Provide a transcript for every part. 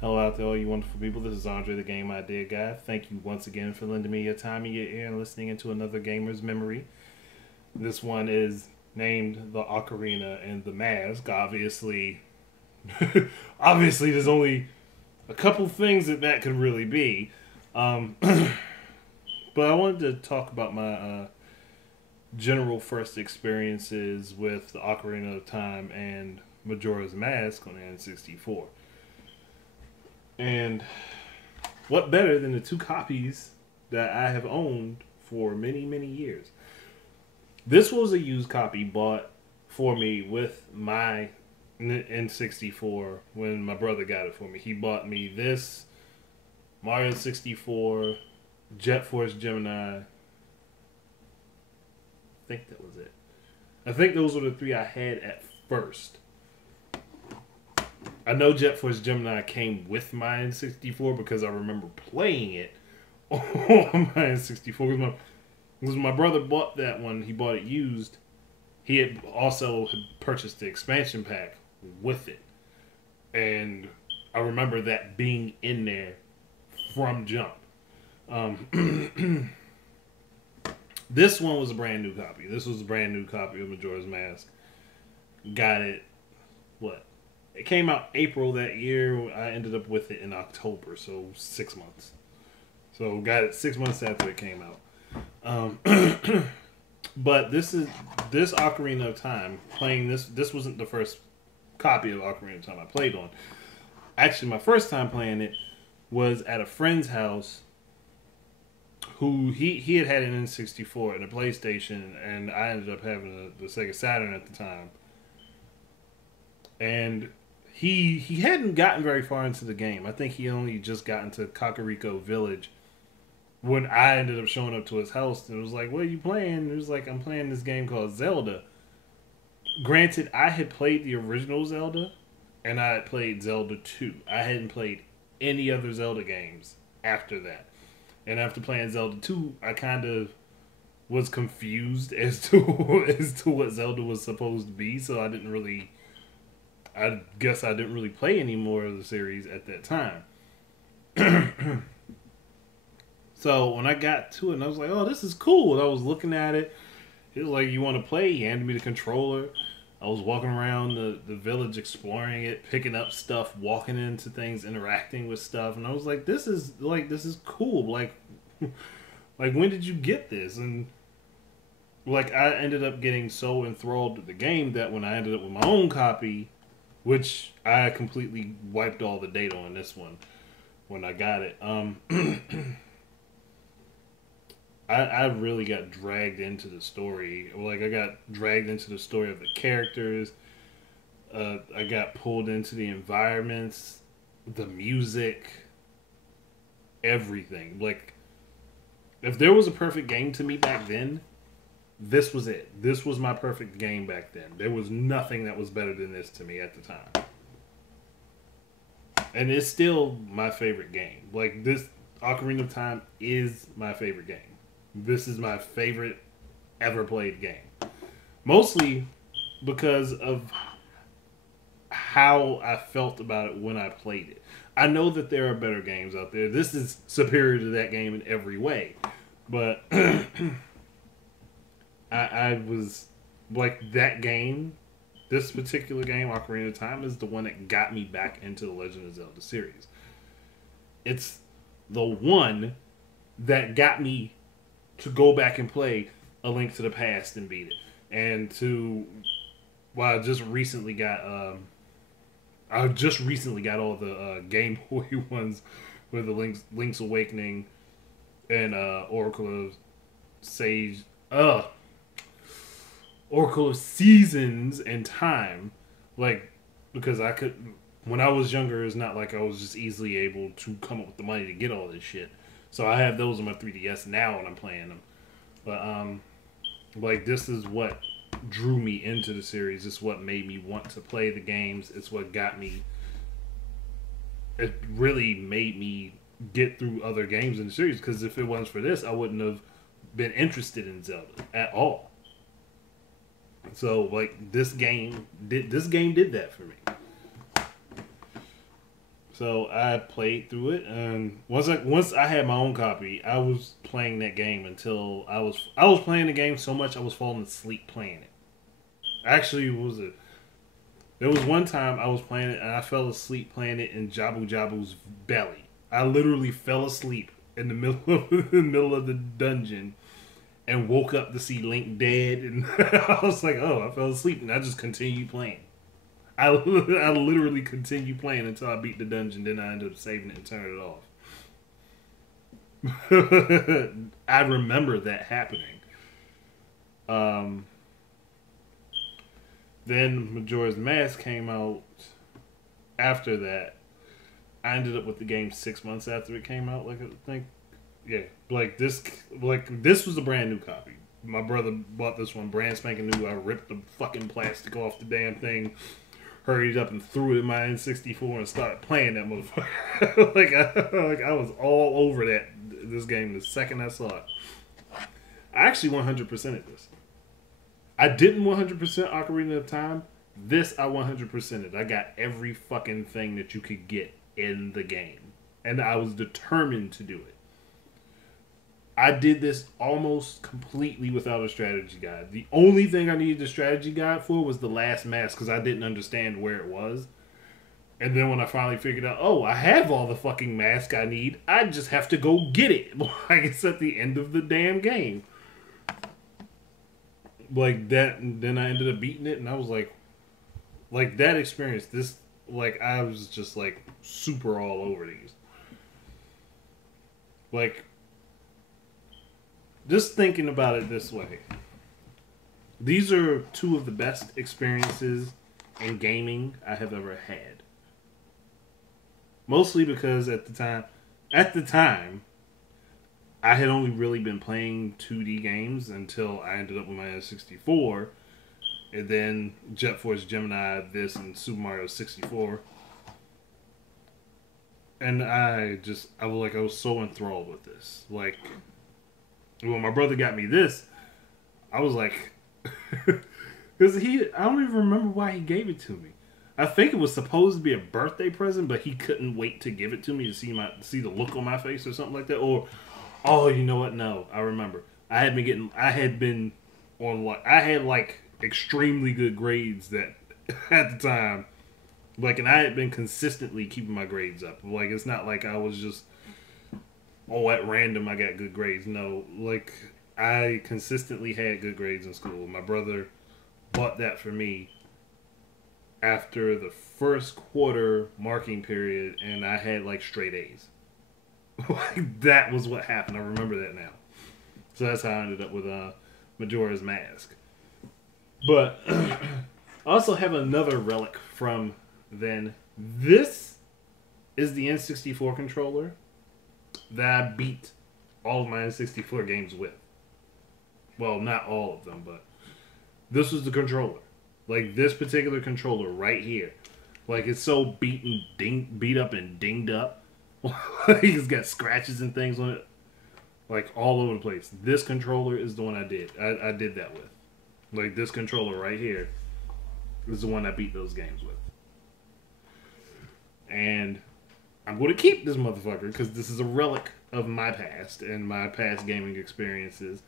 Hello out there, all you wonderful people. This is Andre, the Game Idea Guy. Thank you once again for lending me your time and your ear and listening into another gamer's memory. This one is named the Ocarina and the Mask. Obviously, obviously, there's only a couple things that could really be. But I wanted to talk about my general first experiences with the Ocarina of Time and Majora's Mask on the N64. And what better than the two copies that I have owned for many, many years? This was a used copy bought for me with my N64 when my brother got it for me. He bought me this, Mario 64, Jet Force Gemini. I think that was it. I think those were the three I had at first. I know Jet Force Gemini came with my N64 because I remember playing it on my N64. Because my brother bought that one, he bought it used. He had also purchased the expansion pack with it. And I remember that being in there from jump. This one was a brand new copy. This was a brand new copy of Majora's Mask. Got it, what? It came out April that year. I ended up with it in October, so 6 months. So got it 6 months after it came out. But this Ocarina of Time, playing this wasn't the first copy of Ocarina of Time I played on. Actually, my first time playing it was at a friend's house who he had an N64 and a PlayStation, and I ended up having the Sega Saturn at the time. And he hadn't gotten very far into the game. I think he only just got into Kakariko Village when I ended up showing up to his house, and it was like, "What are you playing?" It was like, "I'm playing this game called Zelda." Granted, I had played the original Zelda, and I had played Zelda 2. I hadn't played any other Zelda games after that. And after playing Zelda 2, I kind of was confused as to what Zelda was supposed to be, so I guess I didn't really play any more of the series at that time. So when I got to it, and I was like, "Oh, this is cool." And I was looking at it. It was like, "You want to play?" He handed me the controller. I was walking around the village, exploring it, picking up stuff, walking into things, interacting with stuff, and I was like, "This is cool." Like, like when did you get this? And like I ended up getting so enthralled with the game that when I ended up with my own copy, which I completely wiped all the data on this one when I got it. I really got dragged into the story. Like, I got dragged into the story of the characters. I got pulled into the environments, the music, everything. Like, if there was a perfect game to me back then, this was it. This was my perfect game back then. There was nothing that was better than this to me at the time. And it's still my favorite game. Like, this Ocarina of Time is my favorite game. This is my favorite ever played game. Mostly because of how I felt about it when I played it. I know that there are better games out there. This is superior to that game in every way. But I was like, that game, this particular game, Ocarina of Time, is the one that got me back into the Legend of Zelda series. It's the one that got me to go back and play A Link to the Past and beat it. And I just recently got all the Game Boy ones with the Link's Awakening and Oracle of Sage, Oracle of Seasons and Time. Like, because when I was younger, it's not like I was just easily able to come up with the money to get all this shit. So I have those on my 3DS now and I'm playing them. But like, this is what drew me into the series. It's what made me want to play the games. It's what got me. It really made me get through other games in the series, because if it wasn't for this, I wouldn't have been interested in Zelda at all. So like, this game did that for me. So I played through it, and once I had my own copy, I was playing that game until I was playing the game so much I was falling asleep playing it. Actually, what was it? There was one time I was playing it and I fell asleep playing it in Jabu Jabu's belly. I literally fell asleep in the middle of the middle of the dungeon and woke up to see Link dead, and I was like, "Oh, I fell asleep," and I just continued playing. I literally continued playing until I beat the dungeon. Then I ended up saving it and turning it off. I remember that happening. Um, then Majora's Mask came out after that. I ended up with the game 6 months after it came out. Like I think, yeah, like this was a brand new copy. My brother bought this one brand spanking new. I ripped the fucking plastic off the damn thing, hurried up and threw it in my N64 and started playing that motherfucker. I was all over this game the second I saw it. I actually 100%ed this. I didn't 100% Ocarina of Time. This I 100%ed. I got every fucking thing that you could get in the game, and I was determined to do it. I did this almost completely without a strategy guide. The only thing I needed a strategy guide for was the last mask because I didn't understand where it was. And then when I finally figured out, oh, I have all the fucking mask I need, I just have to go get it. Like it's at the end of the damn game. Like that, and then I ended up beating it, and I was like that experience. This, like, I was just like super all over these. Like, just thinking about it this way, these are two of the best experiences in gaming I have ever had. Mostly because at the time, I had only really been playing 2D games until I ended up with my N64, and then Jet Force Gemini, this, and Super Mario 64. And I was so enthralled with this. Like, when my brother got me this, I was like, because I don't even remember why he gave it to me. I think it was supposed to be a birthday present, but he couldn't wait to give it to me to see the look on my face or something like that. Or, oh, you know what? No, I remember. I had like extremely good grades that at the time, like, and I had been consistently keeping my grades up. Like, it's not like I was just, oh, at random I got good grades. No, like, I consistently had good grades in school. My brother bought that for me after the first quarter marking period, and I had like straight A's. Like, that was what happened. I remember that now. So that's how I ended up with Majora's Mask. But I also have another relic from then. This is the N64 controller that I beat all of my N64 games with. Well, not all of them, but this was the controller. Like, this particular controller right here. Like, it's so beat up and dinged up. It's got scratches and things on it. Like, all over the place. This controller is the one I did. I did that with. Like, this controller right here is the one I beat those games with. And I'm going to keep this motherfucker because this is a relic of my past and my past gaming experiences.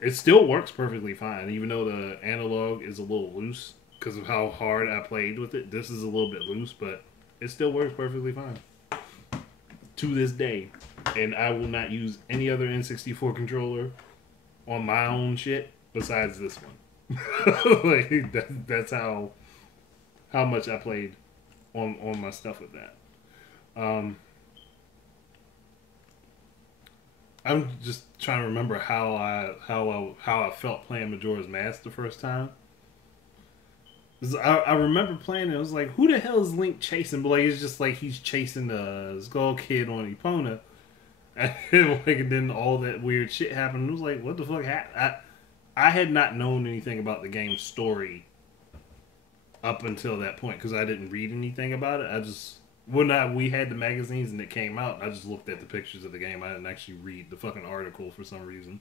It still works perfectly fine, even though the analog is a little loose because of how hard I played with it. This is a little bit loose, but it still works perfectly fine to this day. And I will not use any other N64 controller on my own shit besides this one. Like, that's how much I played on my stuff with that. I'm just trying to remember how I felt playing Majora's Mask the first time. 'Cause I remember playing it. I was like, who the hell is Link chasing? But like, it's just like he's chasing the Skull Kid on Epona. And like, then all that weird shit happened. It was like, what the fuck happened? I had not known anything about the game's story up until that point because I didn't read anything about it. We had the magazines and it came out, I just looked at the pictures of the game. I didn't actually read the fucking article for some reason.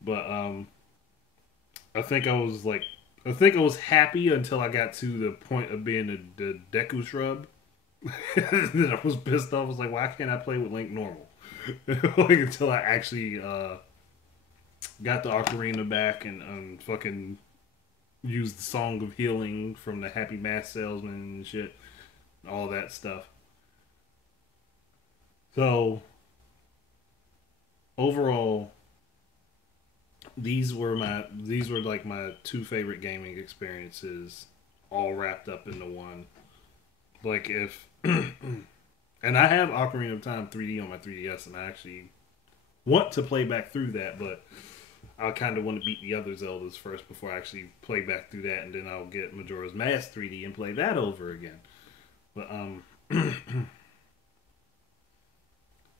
But I think I was like I think I was happy until I got to the point of being the Deku Shrub. Then I was pissed off. I was like, why can't I play with Link normal? Like until I actually got the Ocarina back and fucking used the Song of Healing from the Happy Mask Salesman and shit, all that stuff. So overall, these were like my two favorite gaming experiences, all wrapped up into one. Like if, and I have Ocarina of Time 3D on my 3DS, and I actually want to play back through that, but I kind of want to beat the other Zeldas first before I actually play back through that, and then I'll get Majora's Mask 3D and play that over again. But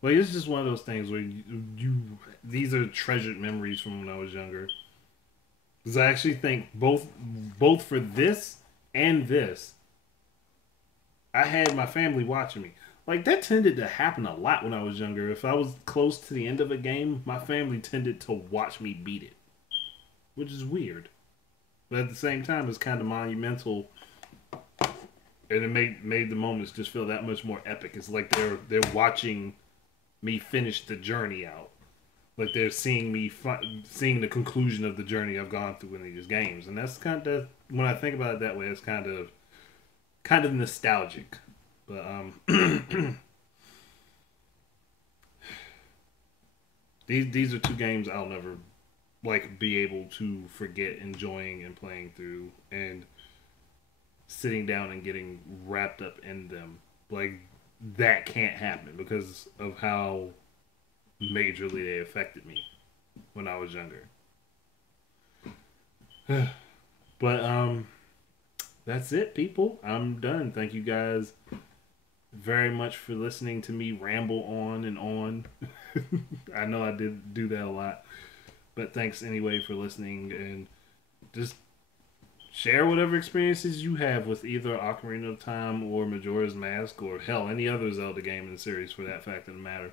well, it's just one of those things where these are treasured memories from when I was younger. Because I actually think both for this and this, I had my family watching me. Like that tended to happen a lot when I was younger. If I was close to the end of a game, my family tended to watch me beat it, which is weird. But at the same time, it's kind of monumental, and it made the moments just feel that much more epic. It's like they're watching me finish the journey out. Like they're seeing me seeing the conclusion of the journey I've gone through in these games, and that's kind of, when I think about it that way, it's kind of nostalgic. But these are two games I'll never like be able to forget enjoying and playing through and sitting down and getting wrapped up in them. Like that can't happen because of how majorly they affected me when I was younger. But that's it, people. I'm done. Thank you guys very much for listening to me ramble on and on. I know I did do that a lot, but thanks anyway for listening, and just share whatever experiences you have with either Ocarina of Time or Majora's Mask, or hell, any other Zelda game in the series for that fact of the matter.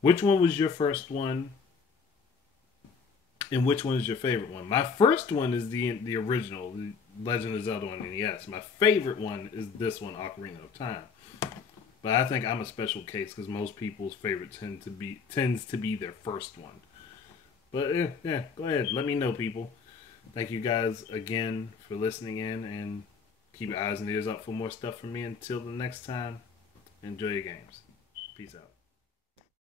Which one was your first one, and which one is your favorite one? My first one is the original, the Legend of Zelda on NES. My favorite one is this one, Ocarina of Time. But I think I'm a special case because most people's favorite tends to be their first one. But yeah, go ahead, let me know, people. Thank you guys again for listening in, and keep your eyes and ears up for more stuff from me. Until the next time, enjoy your games. Peace out.